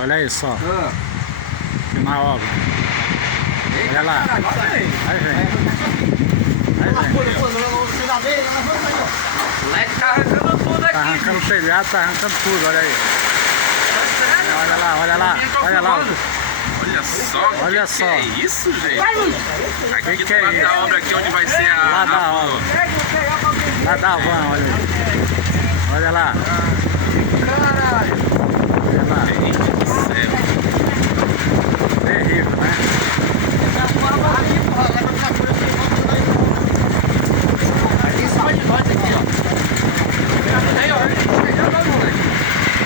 Olha aí só. Aqui na obra. Olha lá. Aí vem. Aí vem. O moleque tá arrancando tudo aqui. Tá arrancando o telhado, tá arrancando tudo, olha aí. Olha lá, olha lá, olha lá. Olha só, Olha só. que é isso, gente? Aqui Que é do lado isso? da obra aqui onde vai ser a... Lá da obra. Lá da van, olha aí. Olha lá. Olha lá. Gente do céu. Terrível, né?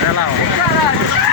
Olha lá, ó.